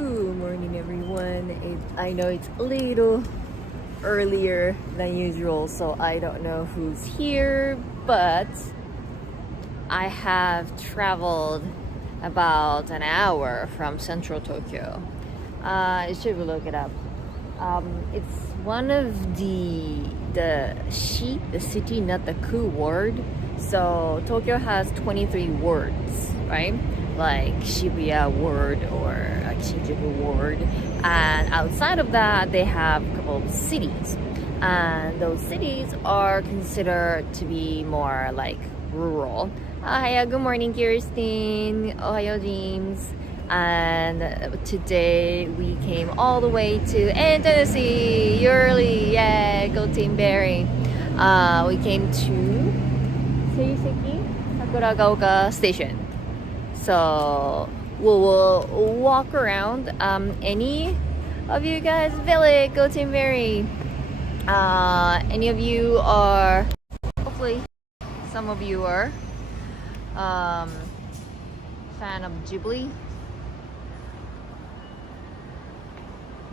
Good morning, everyone. I know it's a little earlier than usual, so I don't know who's here, but I have traveled about an hour from central Tokyo. I should look it up. It's one of the city, not the ku word. So Tokyo has 23 words, right? Like Shibuya word or Shinjuku word. And outside of that, they have a couple of cities. And those cities are considered to be more like rural. Hi, good morning, Kirsten. Ohayo, James. And today we came all the way to Tennessee. Early, yay, go Team Barry. We came to Seiseki-Sakuragaoka station. So we will walk around. Any of you guys, Billy, go Team Barry. Any of you are, hopefully some of you are fan of Ghibli,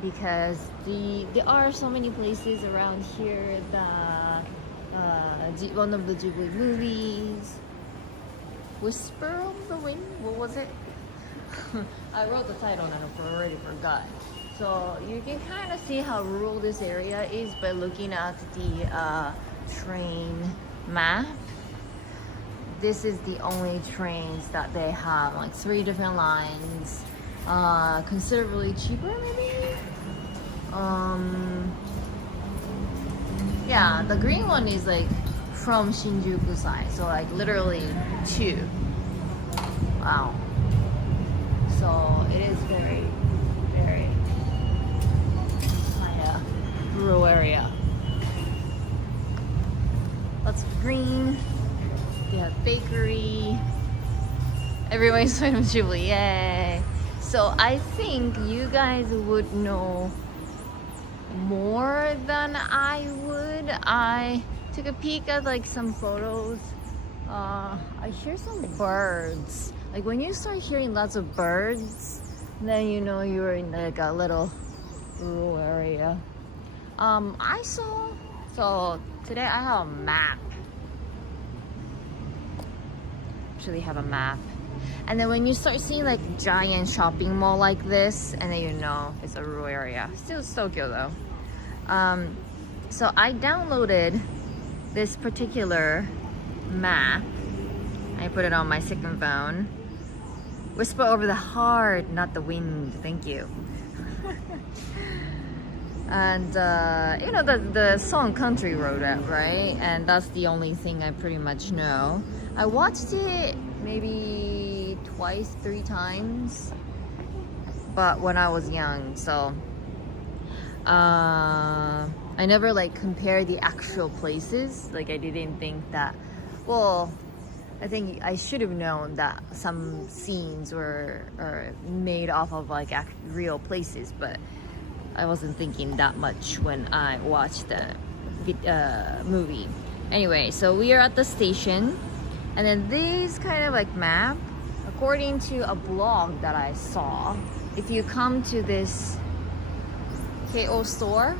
because there are so many places around here that one of the Ghibli movies, Whisper of the Wind, what was it? I wrote the title and I already forgot. So you can kind of see how rural this area is by looking at the train map. This is the only trains that they have, like 3 different lines, considerably cheaper maybe. Yeah, the green one is like from Shinjuku side, so like literally 2. Wow. So it is very, very kind of rural area. Lots of green. They have bakery. Everybody's fan of Ghibli, yay! So I think you guys would know more than I would. I took a peek at like some photos. I hear some birds. Like when you start hearing lots of birds, then you know you're in like a little rural area. So today I have a map. Actually have a map. And then when you start seeing like giant shopping mall like this, and then you know it's a rural area. Still Tokyo though. So I downloaded this particular map. I put it on my second phone. Whisper over the heart, not the wind. Thank you. And you know the song Country Road, right? And that's the only thing I pretty much know. I watched it maybe 2-3 times, but when I was young, so I never like compared the actual places. Like I didn't think that, well, I think I should have known that some scenes were made off of like real places, but I wasn't thinking that much when I watched the movie. Anyway, so we are at the station, and then this kind of like map, according to a blog that I saw, if you come to this KO store,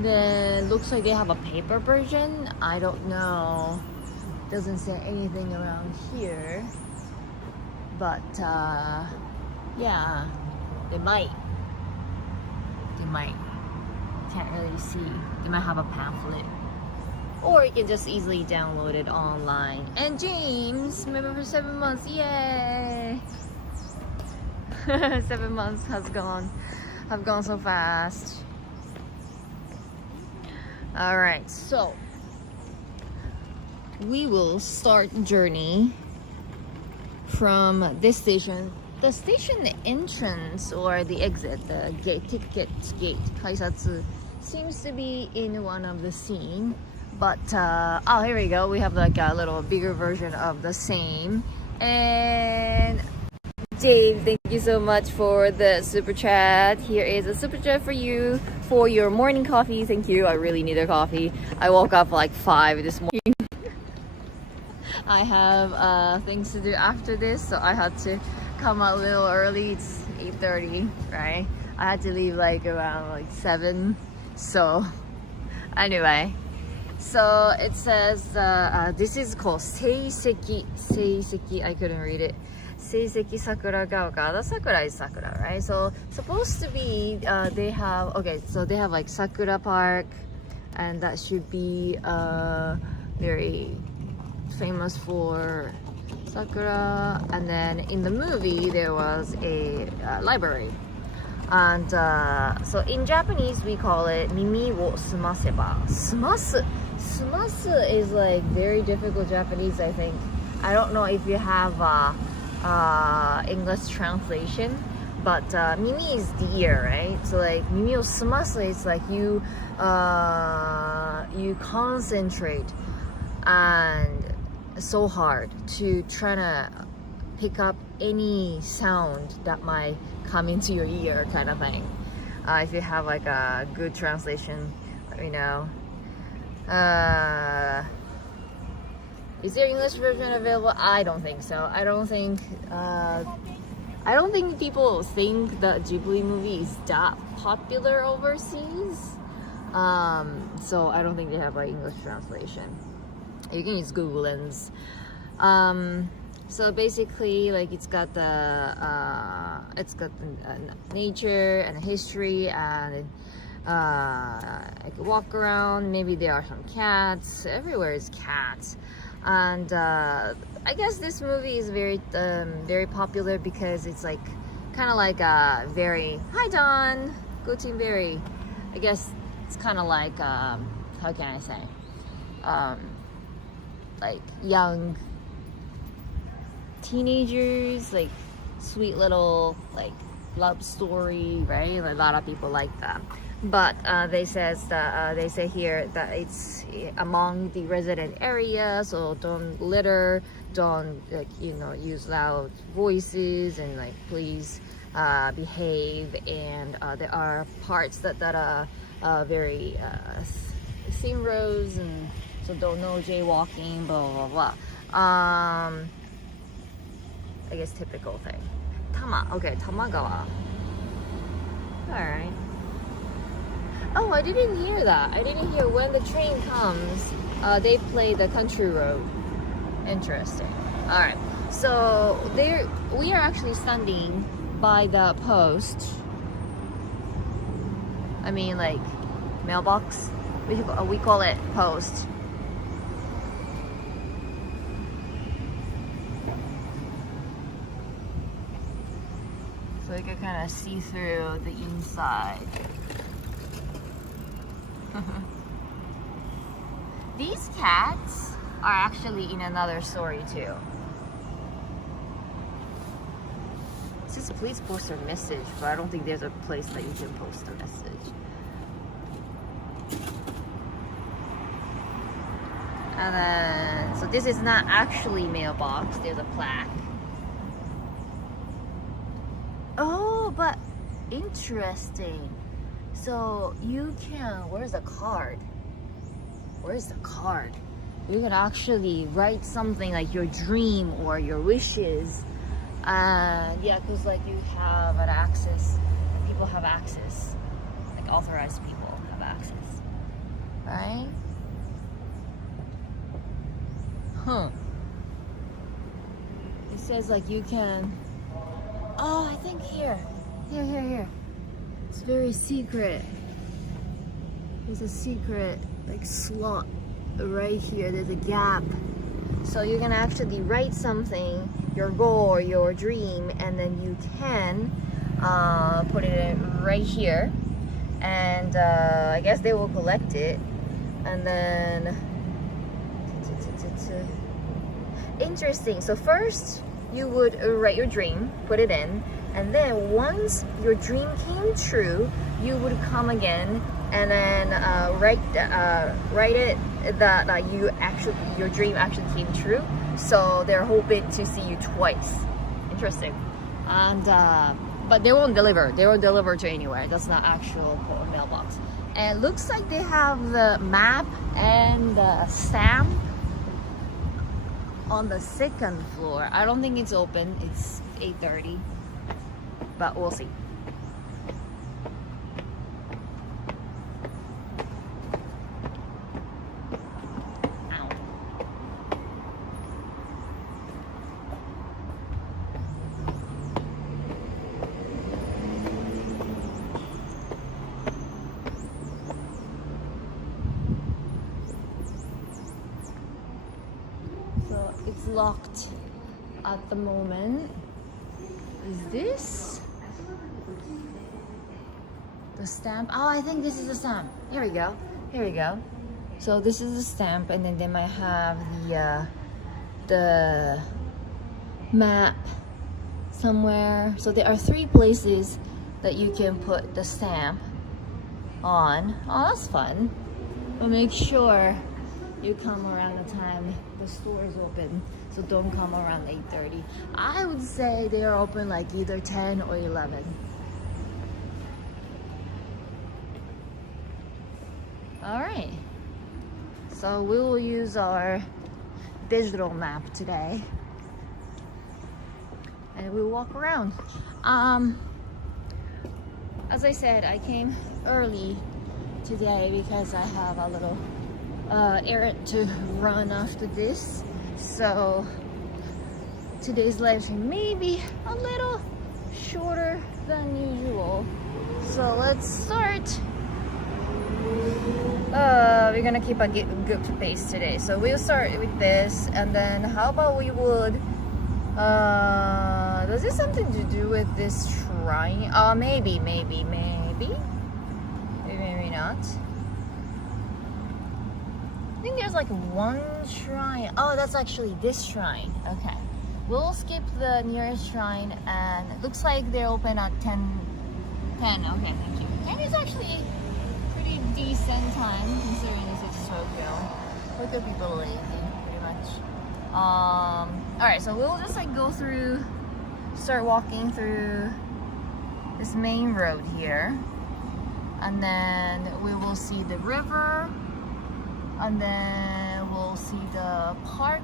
then looks like they have a paper version. I don't know. Doesn't say anything around here, but yeah, they might. Can't really see. They might have a pamphlet, or you can just easily download it online. And James, member for 7 months, yay! 7 months have gone so fast. All right, so we will start journey from this station. The station entrance or the exit, the ticket gate, 改札, seems to be in one of the scene. But oh, here we go. We have like a little bigger version of the same. And Dave, thank you so much for the super chat. Here is a super chat for you for your morning coffee. Thank you. I really need a coffee. I woke up like 5 this morning. I have things to do after this, so I had to come a little early. It's 8:30, right? I had to leave like around like 7. So anyway, so it says this is called Seiseki, I couldn't read it. Seiseki-Sakuragaoka. The Sakura is Sakura, right? So supposed to be they have, okay, so they have like Sakura Park, and that should be very famous for Sakura. And then in the movie there was a library, and so in Japanese we call it Mimi wo Sumaseba. Sumasu is like very difficult Japanese, I think. I don't know if you have English translation, but Mimi is the ear, right? So like Mimi wo Sumasu is like you concentrate and so hard to try to pick up any sound that might come into your ear, kind of thing. If you have like a good translation, let me know. Is there English version available? I don't think so. I don't think people think the Ghibli movie is that popular overseas. So I don't think they have an English translation. You can use Google Lens. So basically, like it's got the nature and the history, and I could walk around. Maybe there are some cats. Everywhere is cats, and I guess this movie is very popular because it's like kind of like a very hi Don, go team very. I guess it's kind of like how can I say, like young teenagers, like sweet little like love story, right? A lot of people like that. But they say here that it's among the resident area, so don't litter, don't like use loud voices, and like please behave. And there are parts that are very thin roads, and so don't no jaywalking, blah blah blah. I guess typical thing. Okay, Tamagawa. Alright. Oh, I didn't hear that. I didn't hear when the train comes, they play the country road. Interesting. Alright. So we are actually standing by the post. I mean like mailbox. We call it post. So you can kind of see through the inside. These cats are actually in another story too. It says please post a message, but I don't think there's a place that you can post a message. And then, so this is not actually mailbox, there's a plaque. Oh, but interesting. So you can, where's the card? Where's the card? You can actually write something like your dream or your wishes. And yeah, because like you have an access, people have access, like authorized people have access, right? Huh. It says like you can, oh, I think here. It's very secret. There's a secret like slot right here. There's a gap. So you can actually write something, your goal or your dream, and then you can put it right here. And I guess they will collect it. And then interesting. So first you would write your dream, put it in, and then once your dream came true, you would come again and then write it that your dream actually came true. So they're hoping to see you twice. Interesting. And but they won't deliver. They won't deliver to anywhere. That's not actual mailbox. And it looks like they have the map and the stamp on the second floor. I don't think it's open. It's 8:30, but we'll see. It's locked at the moment. Is this the stamp? Oh, I think this is the stamp. Here we go. Here we go. So this is the stamp, and then they might have the map somewhere. So there are 3 places that you can put the stamp on. Oh, that's fun. But make sure you come around the time the store is open, so don't come around 8:30. I would say they are open like either 10 or 11. All right, so we will use our digital map today, and we'll walk around. As I said, I came early today because I have a little errand to run after this, so today's live stream may be a little shorter than usual. So let's start. We're gonna keep a good pace today, so we'll start with this, and then how about we would does this something to do with this shrine? Maybe not. I think there's like one shrine. Oh, that's actually this shrine. Okay, we'll skip the nearest shrine, and it looks like they're open at 10. Okay, thank you. 10 is actually pretty decent time considering this is Tokyo. Tokyo people are lazy, pretty much. All right, so we'll just like start walking through this main road here, and then we will see the river. And then we'll see the park,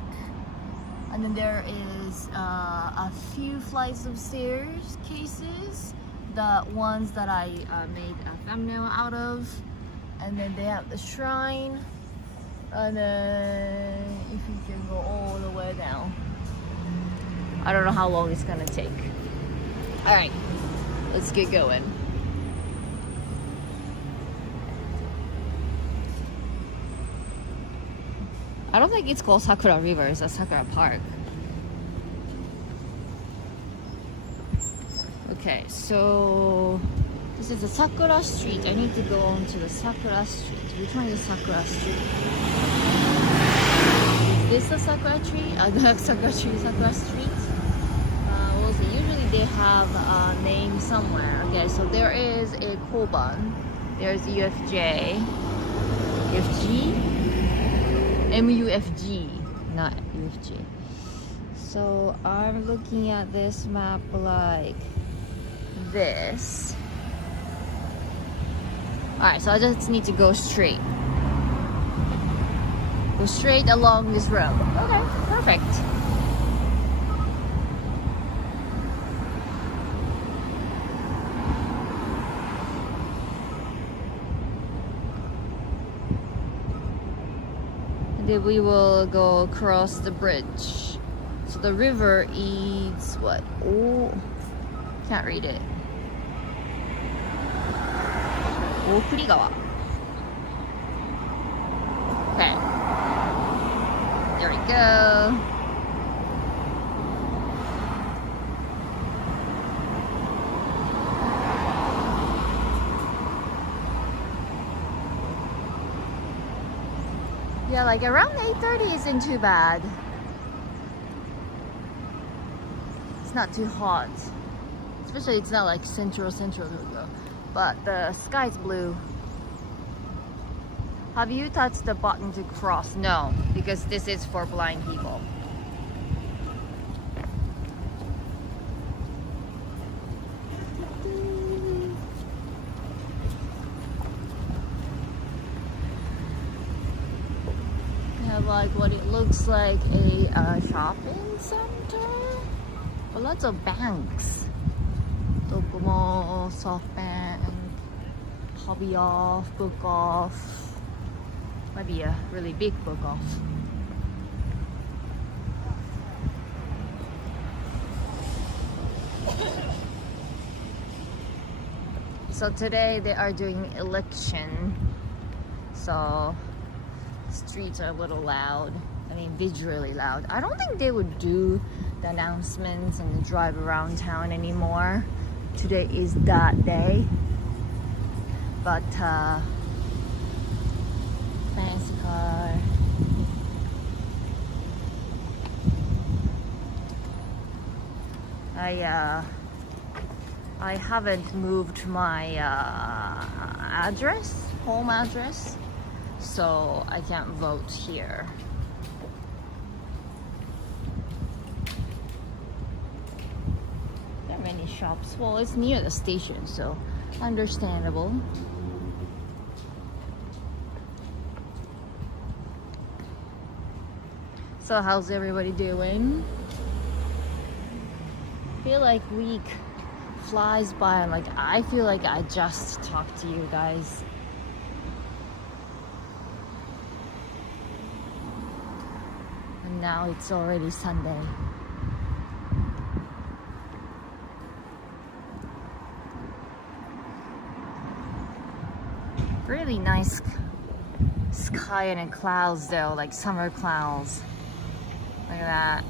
and then there is a few flights of staircases, the ones that I made a thumbnail out of, and then they have the shrine, and then if you can go all the way down. I don't know how long it's gonna take. All right, let's get going. I don't think it's called Sakura River, it's a Sakura Park. Okay, so this is the Sakura Street. I need to go on to the Sakura Street. Which one is Sakura Street? Is this the Sakura tree? The Sakura Street, Sakura Street? We'll see. Usually they have a name somewhere. Okay, so there is a Koban. There's UFJ. UFG? MUFG, not UFG. So I'm looking at this map like this. Alright, so I just need to go straight. Go straight along this road. Okay, perfect. Then we will go across the bridge. So the river is what? Oh, can't read it. Okurigawa. Okay. There we go. Yeah, like around 8:30 isn't too bad. It's not too hot. Especially it's not like central Tokyo. But the sky's blue. Have you touched the button to cross? No, because this is for blind people. like what it looks like a shopping center. But lots of banks. Docomo, SoftBank, Hobby Off, Book Off. Might be a really big Book Off. So today they are doing election, so streets are a little loud. I mean, visually loud. I don't think they would do the announcements and the drive around town anymore. Today is that day. But fancy car. I haven't moved my home address, so I can't vote here. There are many shops. Well, it's near the station, so understandable. So how's everybody doing? I feel like week flies by, and like I feel like I just talked to you guys. And now it's already Sunday. Really nice sky and clouds though, like summer clouds. Look at that.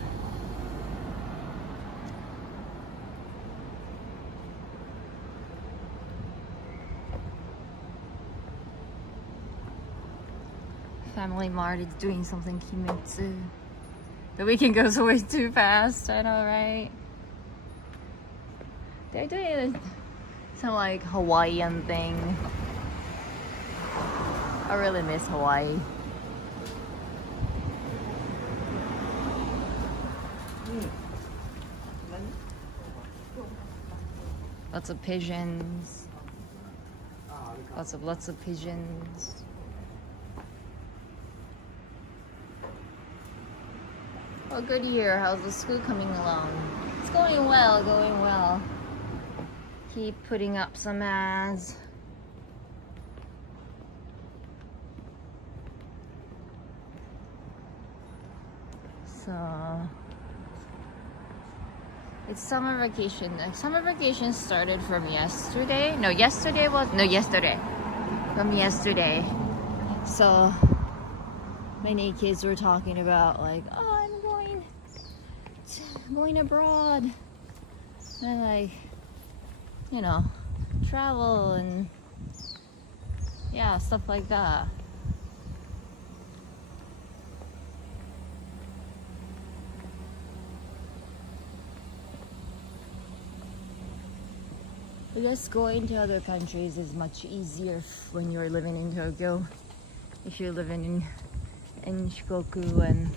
Family Mart is doing something Kimetsu. The weekend goes away too fast, I know, right? They're doing some like Hawaiian thing. I really miss Hawaii. Lots of pigeons. Lots of pigeons. Oh, good year. How's the school coming along? It's going well, going well. Keep putting up some ads. So it's summer vacation. Summer vacation started from yesterday. Yesterday. From yesterday. So many kids were talking about like, oh, I'm going abroad. And like, you know, travel and yeah, stuff like that. I guess going to other countries is much easier when you're living in Tokyo. If you're living in Shikoku, and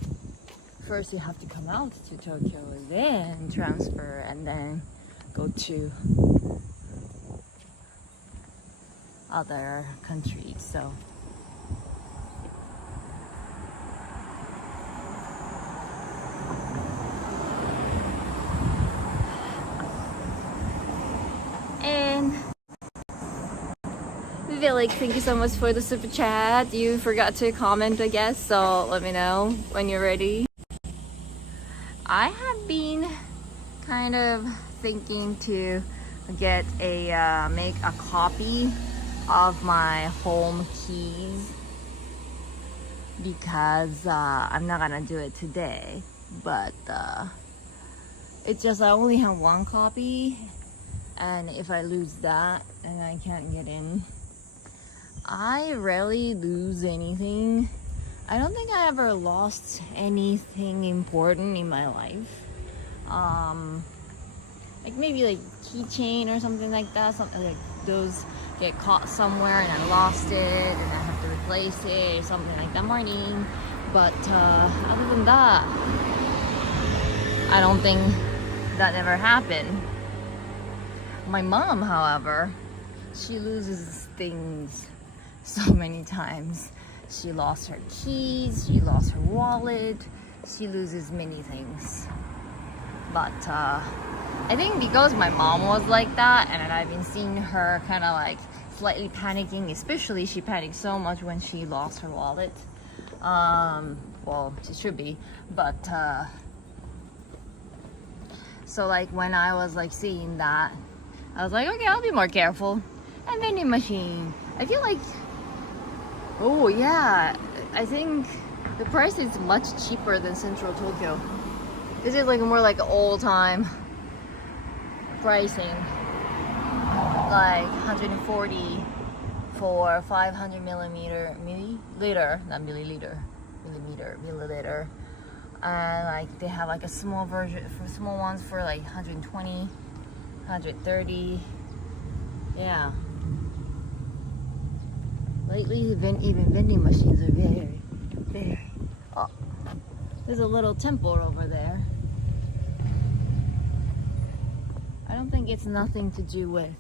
first you have to come out to Tokyo, then transfer, and then go to other countries. So Like, thank you so much for the super chat. You forgot to comment, I guess, so let me know when you're ready. I have been kind of thinking to get make a copy of my home keys, because I'm not gonna do it today, but it's just I only have one copy, and if I lose that, then I can't get in. I rarely lose anything. I don't think I ever lost anything important in my life. Like maybe like keychain or something like that. Something like those get caught somewhere and I lost it and I have to replace it or something like that morning. But other than that, I don't think that ever happened. My mom, however, she loses things so many times. She lost her keys, she lost her wallet, she loses many things. But I think because my mom was like that, and I've been seeing her kind of like slightly panicking, especially she panicked so much when she lost her wallet. Well, she should be, but so like when I was like seeing that, I was like, okay, I'll be more careful. And vending machine, I feel like, oh yeah, I think the price is much cheaper than Central Tokyo. This is like more like old time pricing, like 140 for 500 milliliter, not milliliter, milliliter. And like they have like a small version for small ones for like 120, 130. Yeah. Lately, even vending machines are very. Oh, there's a little temple over there. I don't think it's nothing to do with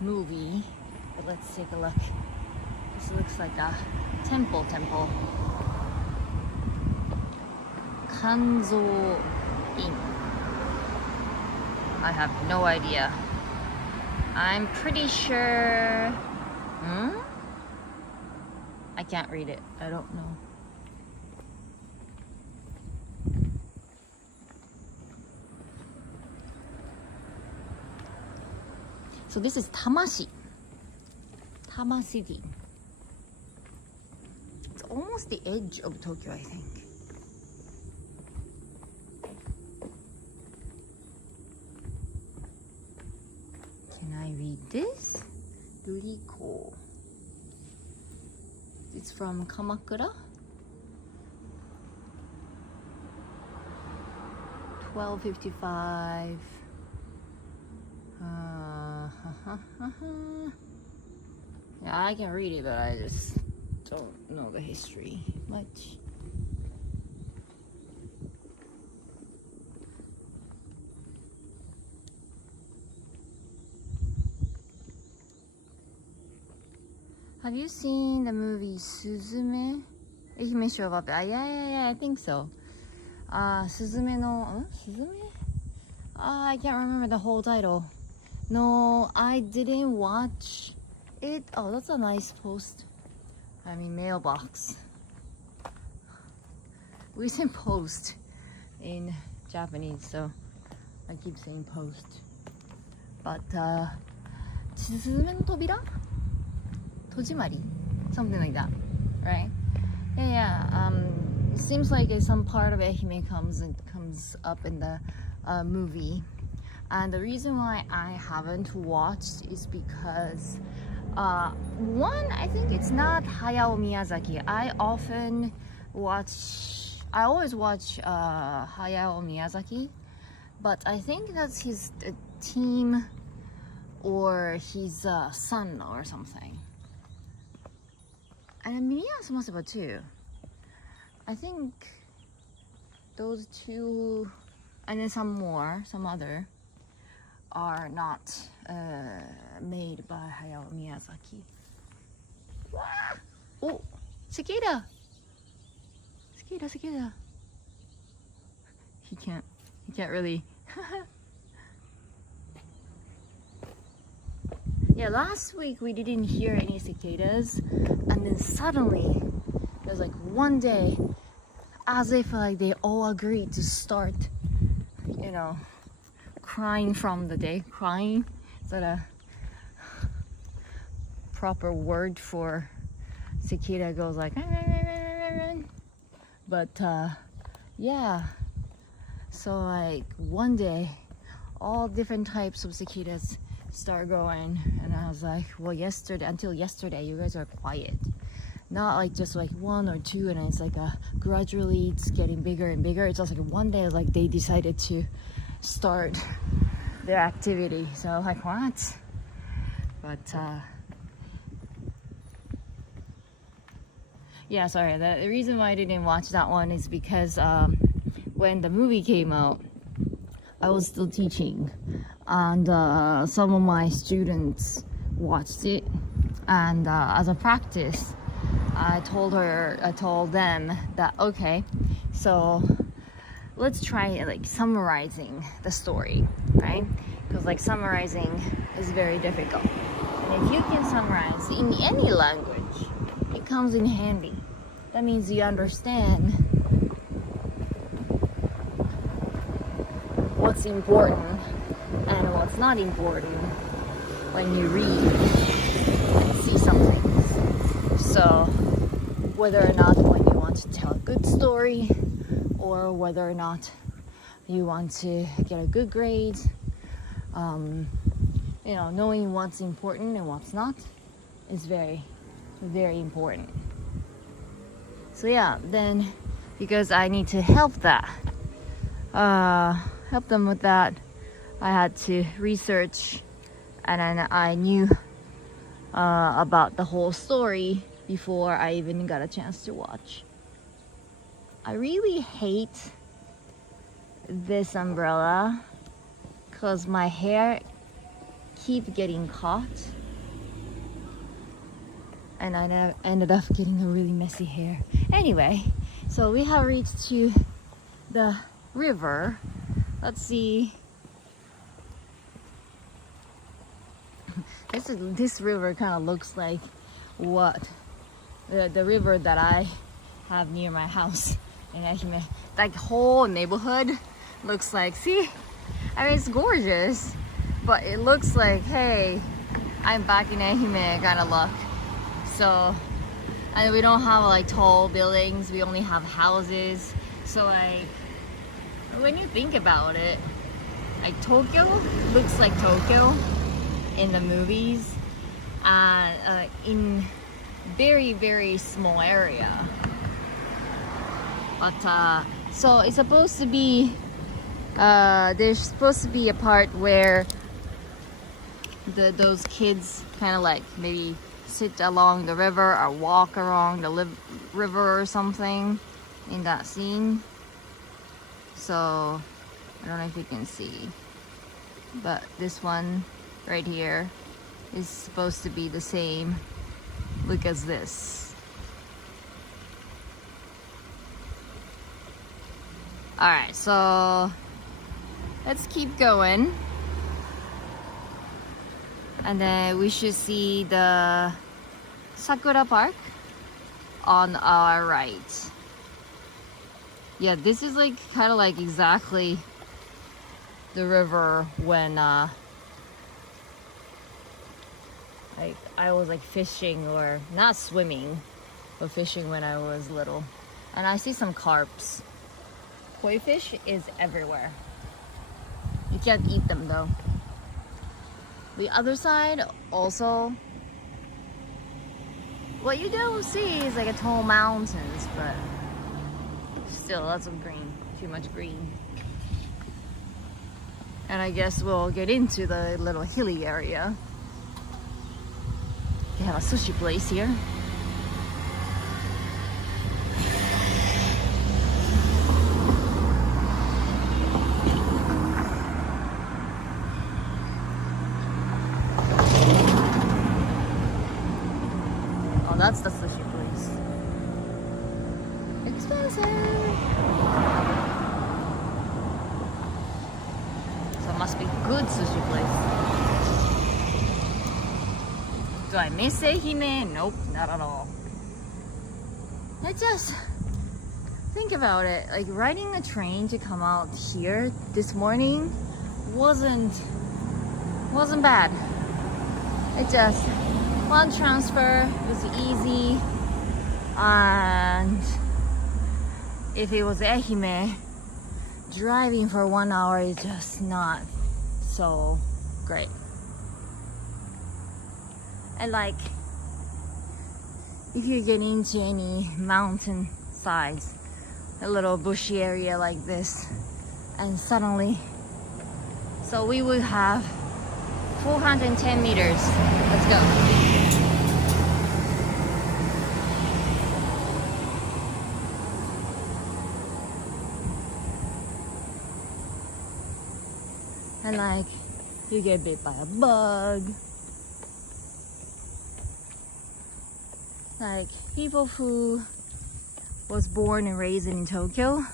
movie, but let's take a look. This looks like a temple. Kanzo Inn. I have no idea. I'm pretty sure. I can't read it. I don't know. So this is Tama City. It's almost the edge of Tokyo, I think. Can I read this? Ruriko. It's from Kamakura. 1255. Yeah, I can read it, but I just don't know the history much. Have you seen the movie Suzume? Ehime Shogabe? Yeah, I think so. Suzume no... Suzume? I can't remember the whole title. No, I didn't watch it. Oh, that's a nice post. I mean, mailbox. Recent post in Japanese, so I keep saying post. But, Suzume no Tobira? Tojimari? Something like that, right? Yeah. It seems like some part of Ehime comes up in the movie. And the reason why I haven't watched is because one, I think it's not Hayao Miyazaki. I always watch Hayao Miyazaki, but I think that's his team or his son or something. And Wo Sumaseba too. I think those two, and then some other, are not made by Hayao Miyazaki. Oh, cicada! Cicada. He can't really. Yeah, last week we didn't hear any cicadas, and then suddenly there's like one day, as if like they all agreed to start, crying from the day. Crying? Is that a proper word for cicada? Goes like, but yeah. So like one day, all different types of cicadas start going, and I was like, well, until yesterday, you guys are quiet. Not like just like one or two, and it's like gradually it's getting bigger and bigger. It's just like one day, like they decided to start their activity. So like, what? But yeah, sorry. The reason why I didn't watch that one is because when the movie came out, I was still teaching, and some of my students watched it, and as a practice, I told them that okay, so let's try like summarizing the story, right? Because like summarizing is very difficult. And if you can summarize in any language, it comes in handy. That means you understand what's important and what's not important when you read and see something. So whether or not when you want to tell a good story, or whether or not you want to get a good grade, knowing what's important and what's not is very, very important. So yeah, then because I need to help them with that, I had to research, and then I knew about the whole story before I even got a chance to watch. I really hate this umbrella because my hair keep getting caught, and I ended up getting a really messy hair. Anyway, so we have reached to the river. Let's see. This river kind of looks like what the river that I have near my house in Ehime. Like whole neighborhood looks like, see, I mean it's gorgeous, but it looks like, hey, I'm back in Ehime kind of look. So, and we don't have like tall buildings, we only have houses. So like, when you think about it, like Tokyo looks like Tokyo in the movies, and in very, very small area. But so it's supposed to be, there's supposed to be a part where those kids kind of like maybe sit along the river or walk along the river or something in that scene. So I don't know if you can see, but this one right here is supposed to be the same look as this. Alright, so let's keep going, and then we should see the Sakura Park on our right. Yeah, this is like kind of like exactly the river when I was like fishing, or not swimming, but fishing when I was little. And I see some carps. Koi fish is everywhere. You can't eat them though. The other side also, what you don't see is like a tall mountains, but still lots of green, too much green. And I guess we'll get into the little hilly area. They have a sushi place here. Oh, that's the sushi place. Expensive. So it must be good sushi place. Do I miss Ehime? Nope, not at all. I just think about it, like riding a train to come out here this morning wasn't bad. It just one transfer was easy, and if it was Ehime, driving for 1 hour is just not so great. And like, if you get into any mountain sides, a little bushy area like this, and suddenly, so we will have 410 meters. Let's go. And like, you get bit by a bug, like people who was born and raised in Tokyo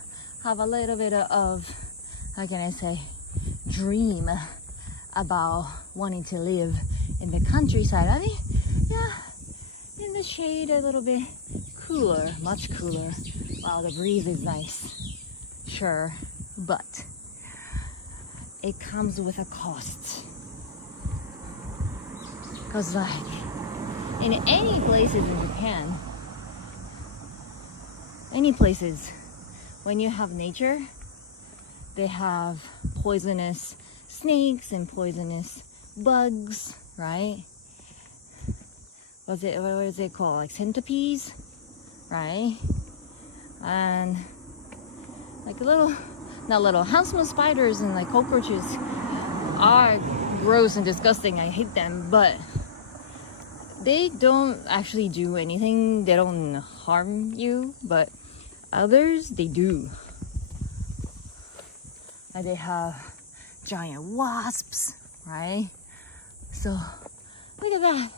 have a little bit of, how can I say, dream about wanting to live in the countryside. I mean, yeah, in the shade a little bit cooler, much cooler. Wow, the breeze is nice, sure, but it comes with a cost. Cause like in any places in Japan, any places, when you have nature, they have poisonous snakes and poisonous bugs, right? What is it called? Like centipedes, right? And like not little, housefly spiders and like cockroaches are gross and disgusting. I hate them, but they don't actually do anything. They don't harm you, but others, they do. And they have giant wasps, right? So look at that.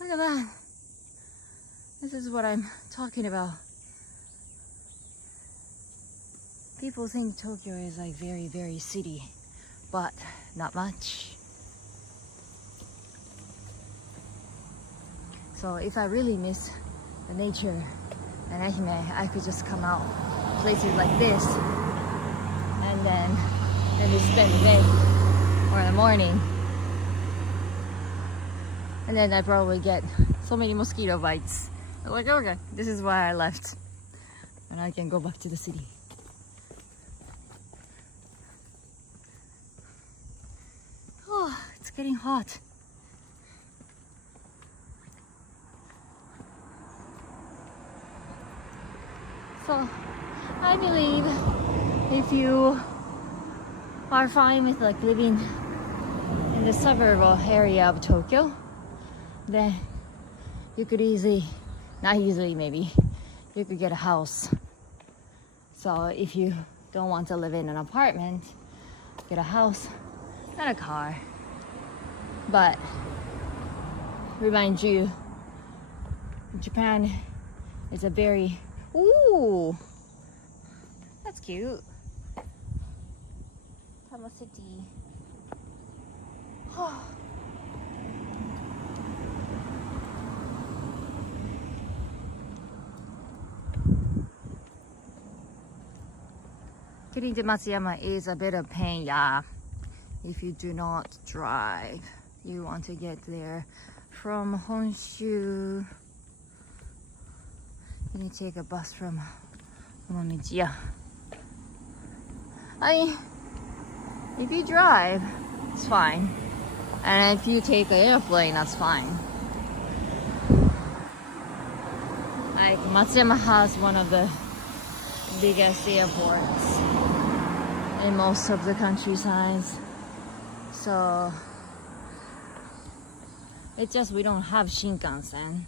Look at that. This is what I'm talking about. People think Tokyo is like very, very city, but not much. So if I really miss the nature and anime, I could just come out places like this and then maybe spend the day or the morning. And then I probably get so many mosquito bites. I'm like, okay, this is why I left. And I can go back to the city. Oh, it's getting hot. So I believe if you are fine with like living in the suburban area of Tokyo, then you could easily, not easily maybe, you could get a house. So if you don't want to live in an apartment, get a house, not a car. But remind you, Japan is a very, ooh, that's cute. Tama City. Oh. Getting to Matsuyama is a bit of pain, yeah. If you do not drive, you want to get there from Honshu. You need to take a bus from Onomichi. I mean, if you drive, it's fine. And if you take an airplane, that's fine. Like Matsuyama has one of the biggest airports in most of the countrysides. So it's just we don't have Shinkansen.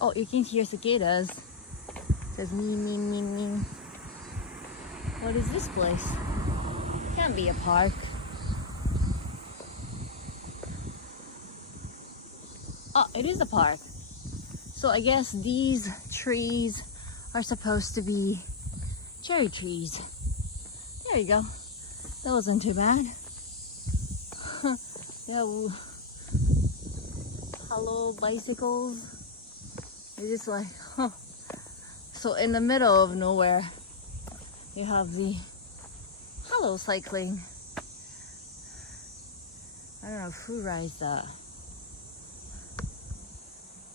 Oh, you can hear cicadas. It says me, me, me, me. What is this place? Can't be a park. Oh, it is a park. So I guess these trees are supposed to be cherry trees. There you go. That wasn't too bad. Yeah, hello bicycles. It's just like, huh. So in the middle of nowhere, you have the hello cycling. I don't know who rides that.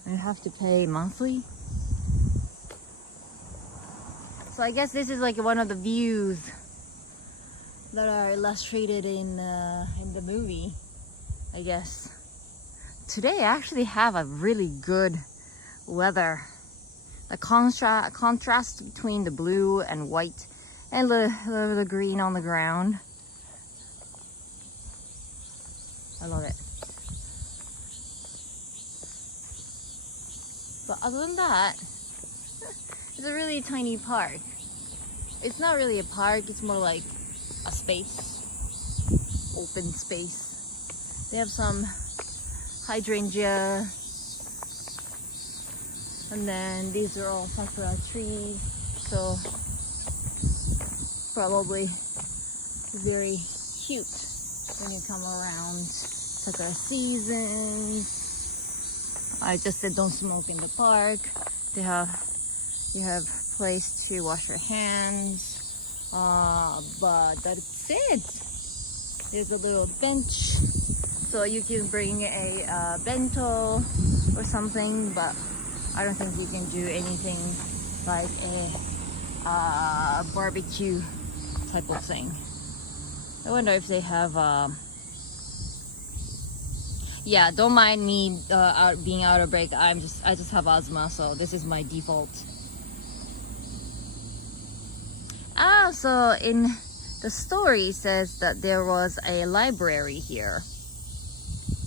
I have to pay monthly. So I guess this is like one of the views that are illustrated in the movie, I guess. Today I actually have a really good weather. The contrast between the blue and white and the green on the ground. I love it. But other than that, it's a really tiny park. It's not really a park, it's more like a space, open space. They have some hydrangea, and then these are all sakura trees, so probably very cute when you come around sakura season. I just said don't smoke in the park. You have place to wash your hands, but that's it. There's a little bench, so you can bring a bento or something, but I don't think you can do anything like a barbecue type of thing. I wonder if they have yeah, don't mind me being out of break. I just have asthma, so this is my default. So in the story, it says that there was a library here.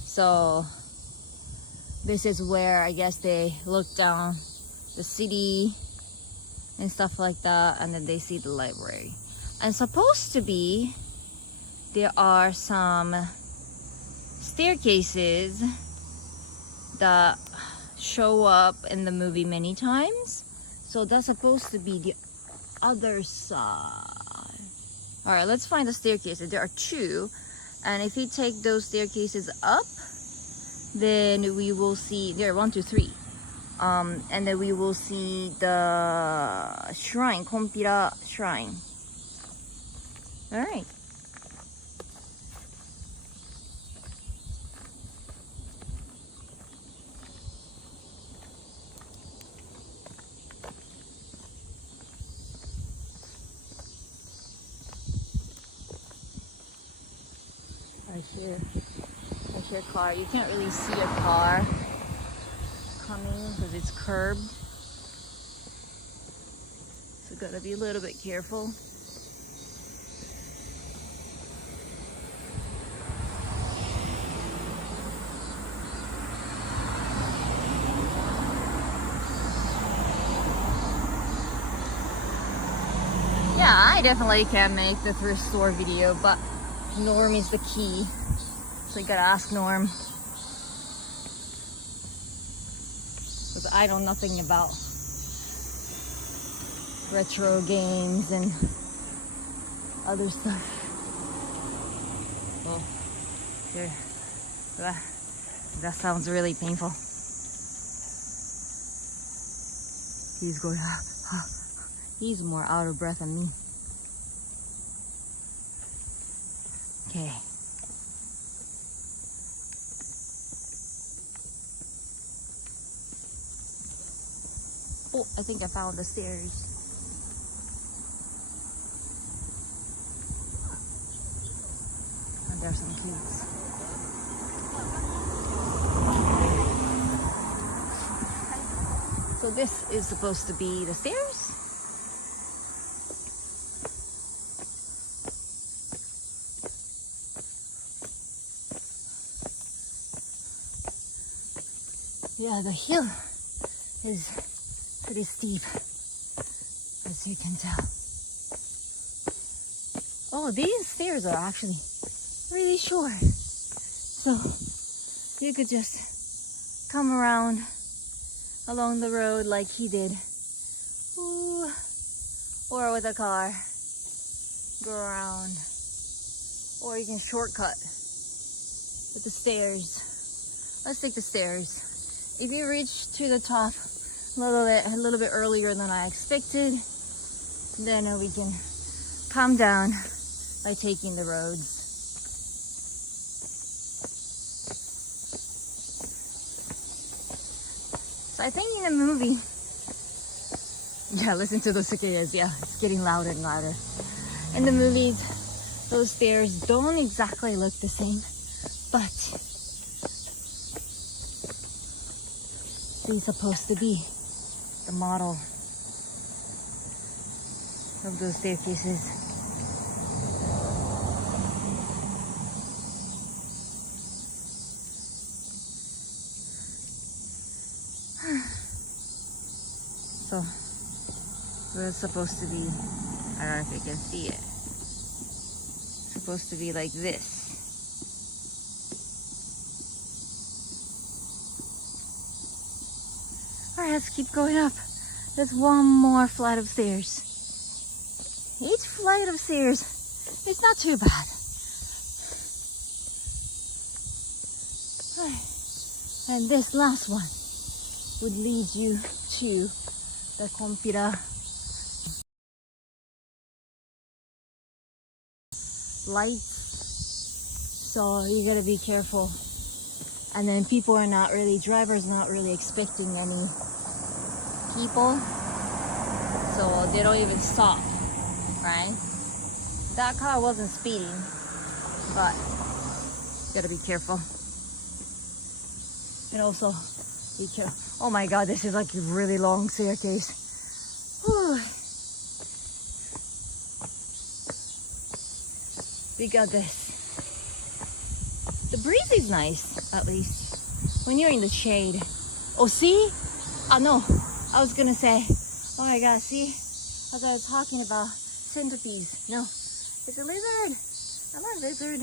So this is where I guess they look down the city and stuff like that, and then they see the library. And supposed to be there are some staircases that show up in the movie many times. So that's supposed to be the other side. All right, let's find the staircases. There are two, and if you take those staircases up, then we will see there are 1, 2, 3, and then we will see the shrine, Kompira Shrine. All right. I hear a car. You can't really see a car coming because it's curbed. So gotta be a little bit careful. Yeah, I definitely can make the thrift store video, but Norm is the key, so you gotta ask Norm, because I know nothing about retro games and other stuff. Oh, there. That sounds really painful. He's going, he's more out of breath than me. Okay. Oh, I think I found the stairs. And there's some kids. So this is supposed to be the stairs. Yeah, the hill is pretty steep, as you can tell. Oh, these stairs are actually really short. So you could just come around along the road like he did. Ooh. Or with a car, go around. Or you can shortcut with the stairs. Let's take the stairs. If you reach to the top a little bit earlier than I expected, then we can come down by taking the roads. So I think in the movie, yeah, listen to those cicadas. Yeah, it's getting louder and louder. In the movies, those stairs don't exactly look the same, but these are supposed to be the model of those staircases. So we're supposed to be, I don't know if you can see it. supposed to be like this. Alright, let's keep going up. There's one more flight of stairs. Each flight of stairs is not too bad. Alright. And this last one would lead you to the Kompira lights. So you gotta be careful. And then drivers not really expecting any people. So they don't even stop, right? That car wasn't speeding, but you gotta be careful. And also be careful. Oh my god, this is like a really long staircase. Whew. We got this. The breeze is nice, at least, when you're in the shade. Oh, see? No, I was gonna say, oh my god, see? As I was talking about centipedes. No, it's a lizard. I'm a lizard.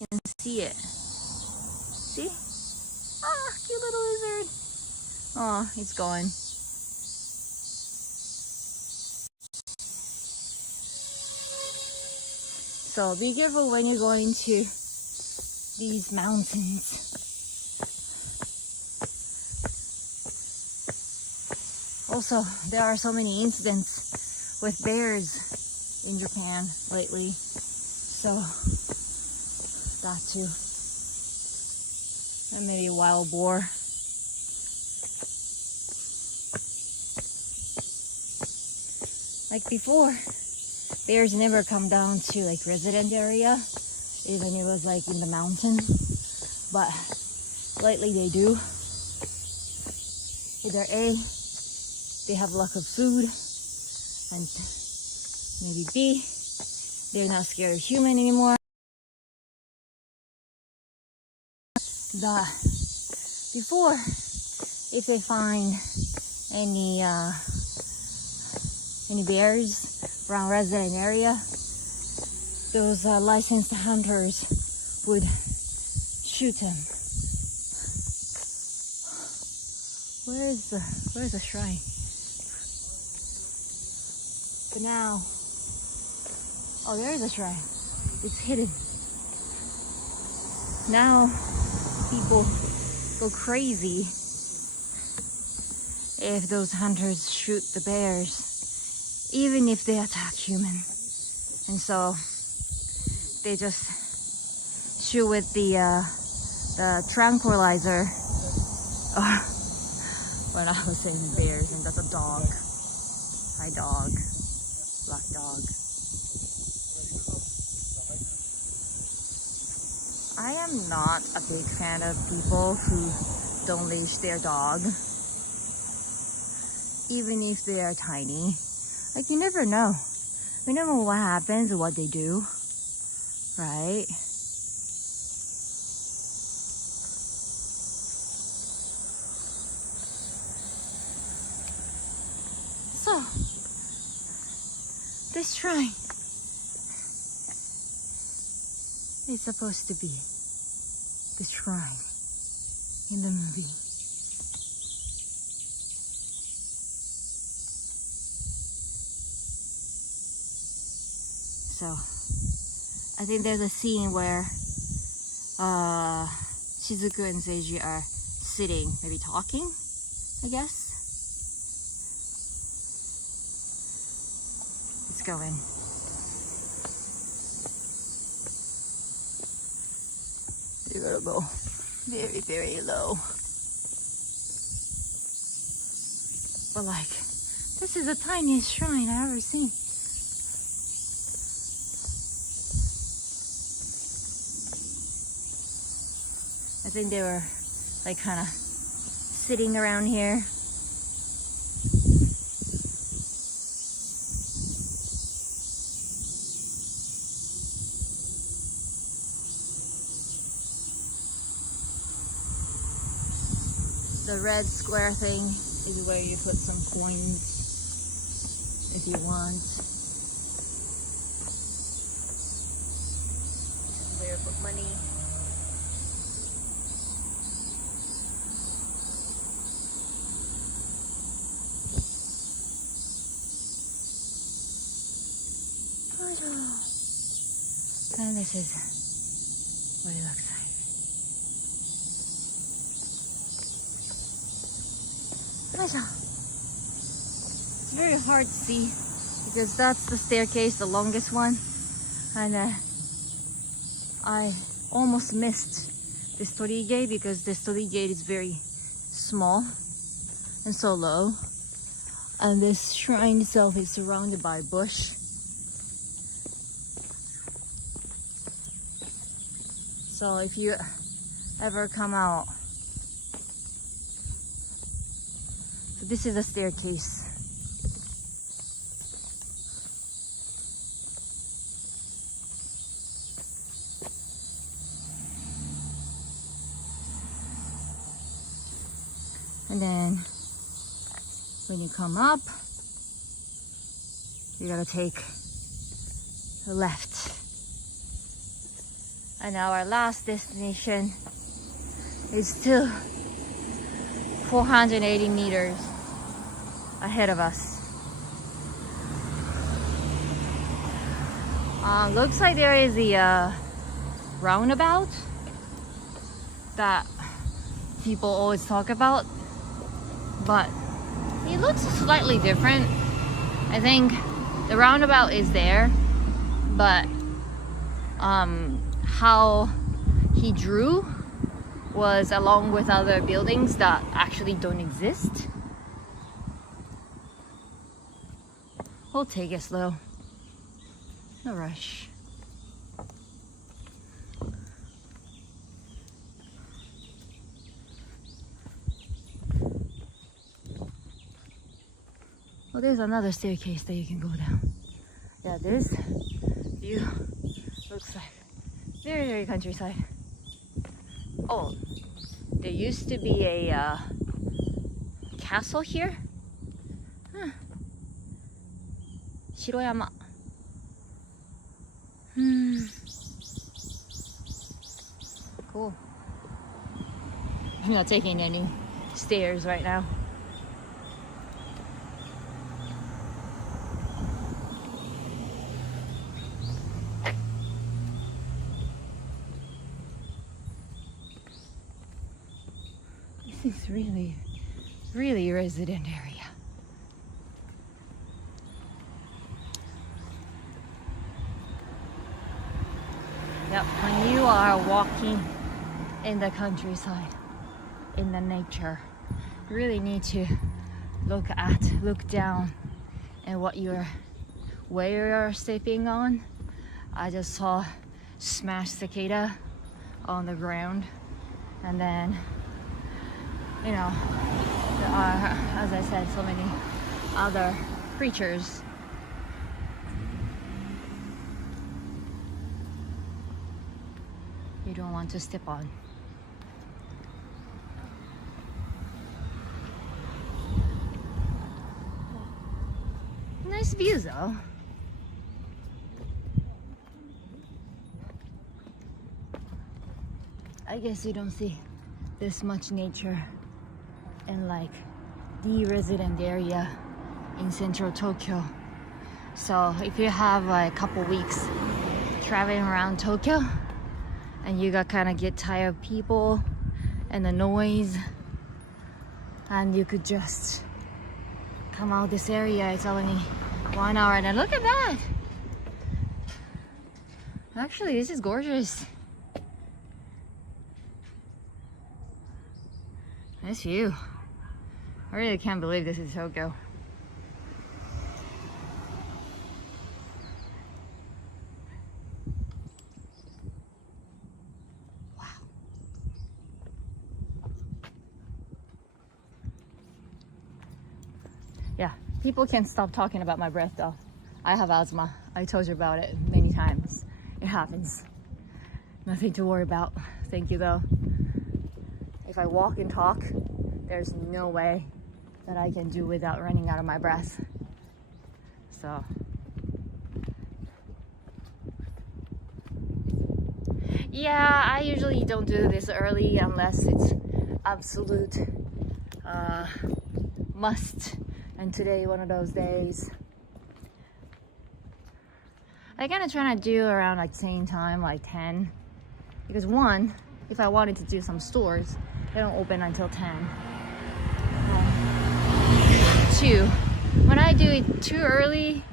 You can see it. See? Ah, cute little lizard. Oh, it's gone. So be careful when you're going to these mountains. Also, there are so many incidents with bears in Japan lately. So, that too. And maybe a wild boar. Like before, bears never come down to like resident area, even it was like in the mountain. But lately they do. Either A, they have lack of food, and maybe B, they're not scared of human anymore. That before, if they find any bears around resident area, those licensed hunters would shoot them. Where's the shrine? But now, oh, there is a shrine. It's hidden. Now, people go crazy if those hunters shoot the bears, even if they attack human. And so they just shoot with the tranquilizer. Or when I was saying bears, and that's a dog. Hi, dog. Black dog. I am not a big fan of people who don't leash their dog, even if they are tiny. Like, you never know. We never know what happens or what they do, right? So, this shrine is supposed to be the shrine in the movie. So, I think there's a scene where Shizuku and Seiji are sitting, maybe talking, I guess. Let's go in. You gotta go very, very low. But like, this is the tiniest shrine I've ever seen. I think they were like kind of sitting around here. The red square thing is where you put some coins if you want. put money. And this is what it looks like. It's very hard to see because that's the staircase, the longest one, and I almost missed this torii gate because this torii gate is very small and so low, and this shrine itself is surrounded by bush. So if you ever come out, so this is a staircase. And then when you come up, you gotta take the left. And our last destination is still 480 meters ahead of us. Looks like there is a roundabout that people always talk about, but it looks slightly different. I think the roundabout is there, but how he drew was along with other buildings that actually don't exist. We'll take it slow. No rush. Well, there's another staircase that you can go down. Yeah, this view looks like very, very countryside. Oh, there used to be a castle here. Huh. Shiroyama. Cool. I'm not taking any stairs right now. This is really, really resident area. Yep, when you are walking in the countryside, in the nature, you really need to look down at where you're stepping on. I just saw smashed cicada on the ground, and then you know, there are, as I said, so many other creatures. You don't want to step on. Nice view though. I guess you don't see this much nature in like the resident area in central Tokyo. So if you have like a couple weeks traveling around Tokyo and you got kind of get tired of people and the noise, and you could just come out this area. It's only 1 hour, and then look at that. Actually, this is gorgeous. Nice view. I really can't believe this is Tokyo. Wow. Yeah, people can't stop talking about my breath though. I have asthma. I told you about it many times. It happens. Nothing to worry about. Thank you though. If I walk and talk, there's no way that I can do without running out of my breath. So Yeah, I usually don't do this early unless it's absolute must. And today, one of those days. I kind of trying to do around like same time, like 10. Because one, if I wanted to do some stores, they don't open until 10. Two, when I do it too early,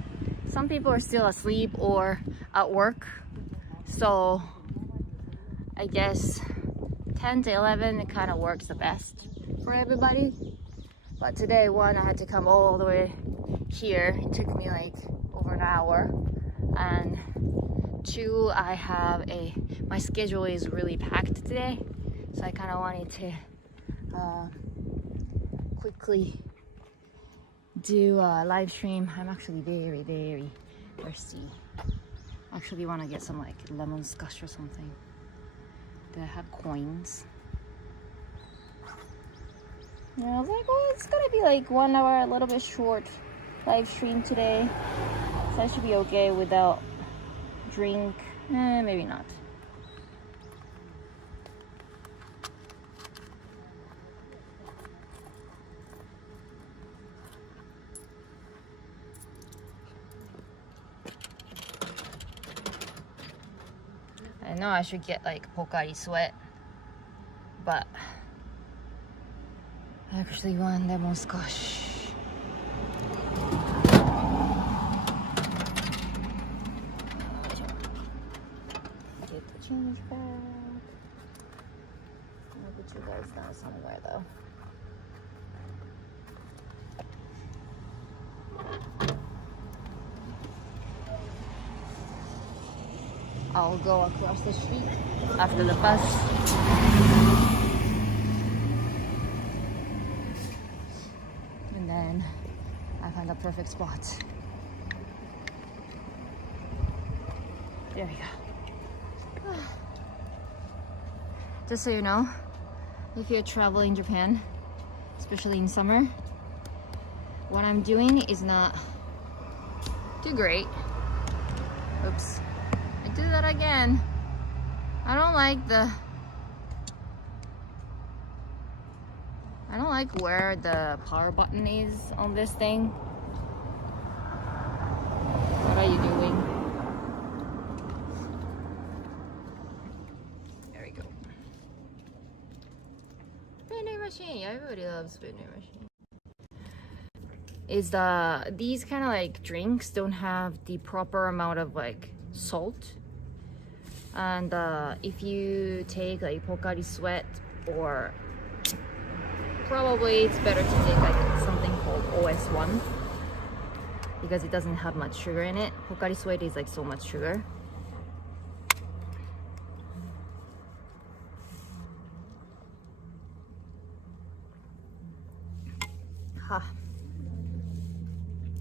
some people are still asleep or at work. So I guess 10 to 11, it kind of works the best for everybody. But today, one, I had to come all the way here. It took me like over an hour. And two, my schedule is really packed today. So I kind of wanted to quickly do a live stream. I'm actually very, very thirsty. Actually want to get some like lemon squash or something. They have coins. Yeah, I was like, well, it's gonna be like 1 hour, a little bit short live stream today. So I should be okay without drink. Maybe not. I know I should get like Pocari Sweat, but I actually want lemon squash. Get the change back. I'll put you guys down somewhere though. I'll go across the street after the bus. And then I find a perfect spot. There we go. Just so you know, if you're traveling Japan, especially in summer, what I'm doing is not too great. Oops. Do that again. I don't like where the power button is on this thing. What are you doing? There we go. Vending machine. Everybody loves vending machine. These kind of like drinks don't have the proper amount of like salt. And if you take like Pocari Sweat, or probably it's better to take like something called OS1 because it doesn't have much sugar in it. Pocari Sweat is like so much sugar.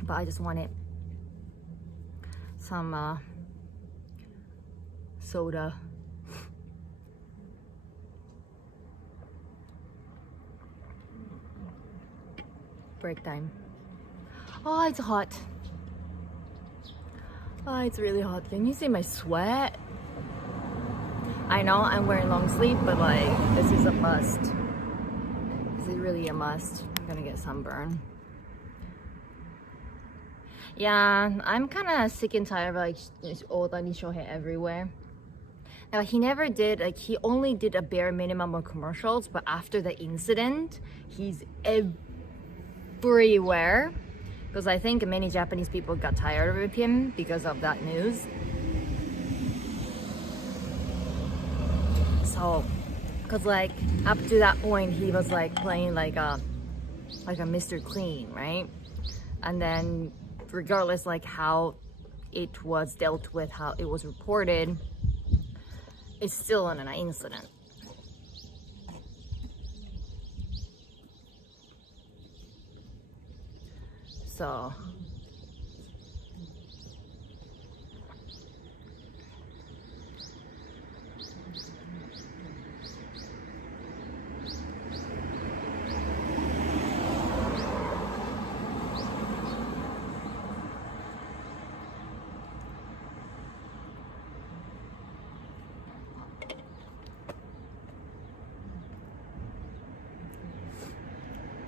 But I just wanted some soda. Break time. Oh, it's hot. Oh, it's really hot. Can you see my sweat? I know I'm wearing long sleeve, but like this is a must. This is really a must. I'm gonna get sunburn. Yeah, I'm kind of sick and tired of like Ohtani Shohei everywhere. Now he never did, like he only did a bare minimum of commercials, but after the incident, he's everywhere. Because I think many Japanese people got tired of him because of that news. So, because like up to that point, he was like playing like a Mr. Clean, right? And then regardless like how it was dealt with, how it was reported, it's still an incident. So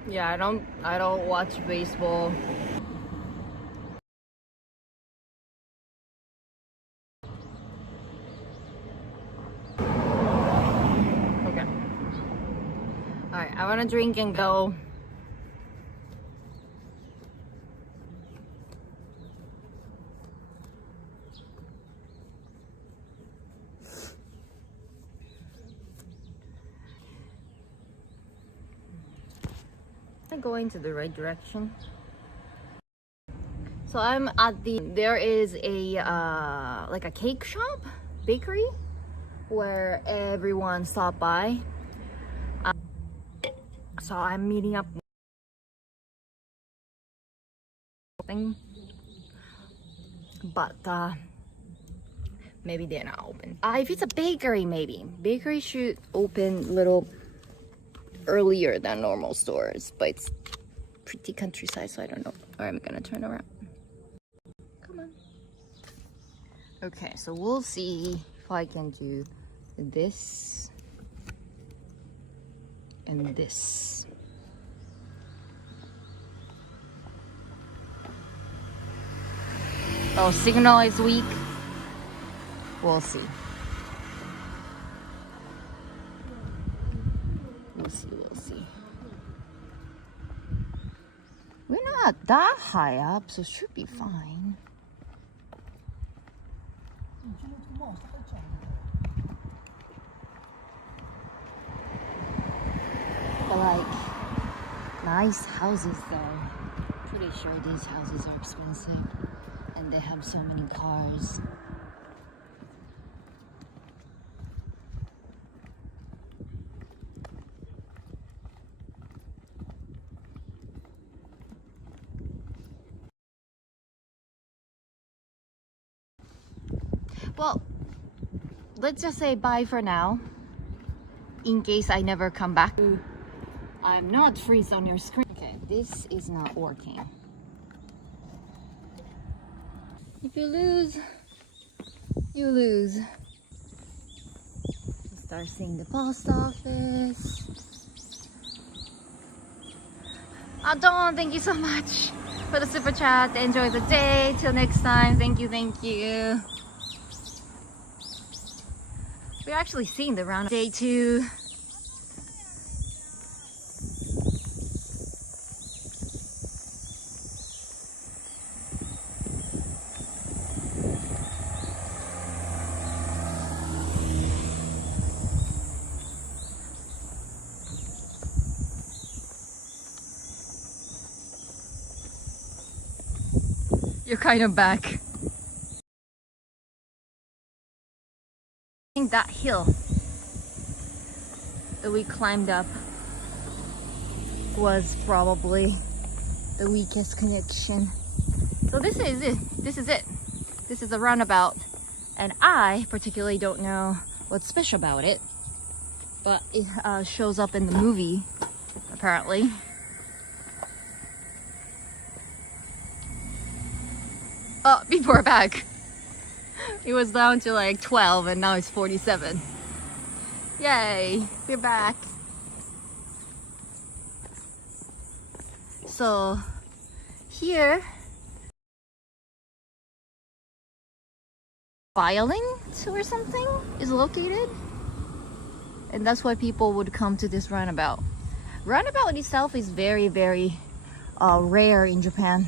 Yeah, I don't watch baseball. Okay. Alright, I wanna drink and go. Am I going to the right direction? So I'm at there is a like a cake shop, bakery, where everyone stopped by. So I'm meeting up thing, but maybe they're not open. If it's a bakery, maybe bakery should open little earlier than normal stores, but it's pretty countryside, so I don't know. Or I'm gonna turn around. Come on. Okay, so we'll see if I can do this and this. Oh, signal is weak. We'll see. We'll see. We're not that high up, so it should be fine. But like, nice houses though. Pretty sure these houses are expensive. And they have so many cars. Well, let's just say bye for now, in case I never come back. I'm not freeze on your screen. Okay, this is not working. If you lose, you lose. Start seeing the post office. Don, thank you so much for the super chat. Enjoy the day. Till next time. Thank you, thank you. We're actually seeing the round day 2. You're kind of back. I think that hill that we climbed up was probably the weakest connection. So this is it. This is a roundabout, and I particularly don't know what's special about it, but it shows up in the movie apparently. Oh, people are back. It was down to like 12 and now it's 47. Yay, we're back. So here, violin or something is located. And that's why people would come to this roundabout. Roundabout itself is very, very rare in Japan.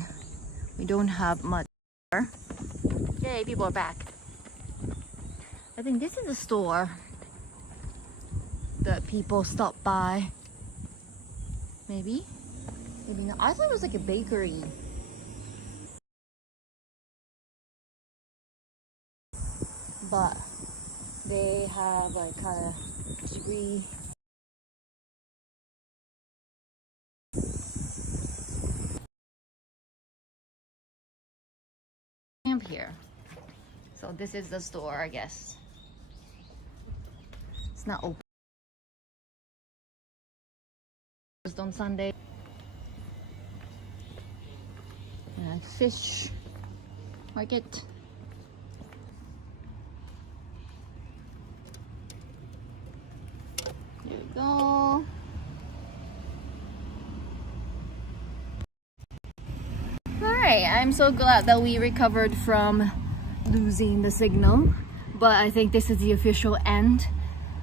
We don't have much. Yay, people are back. I think this is a store that people stop by. Maybe not. I thought it was like a bakery. But they have like kind of tree. Camp here. So this is the store, I guess. It's not open. Just on Sunday. And fish market. Here we go. Alright, I'm so glad that we recovered from losing the signal, but I think this is the official end.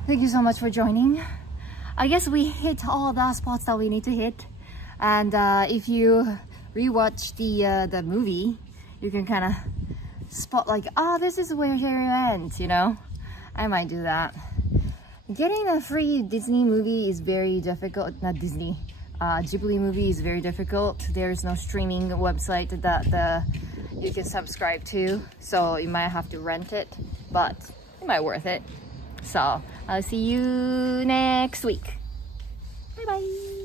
Thank you so much for joining. I guess we hit all the spots that we need to hit, and if you rewatch the movie, you can kind of spot like, oh, this is where it ends, you know? I might do that. Getting a free Disney movie is very difficult. Not Disney, Ghibli movie is very difficult. There's no streaming website that you can subscribe to, so you might have to rent it, but it might worth it. So I'll see you next week. Bye bye.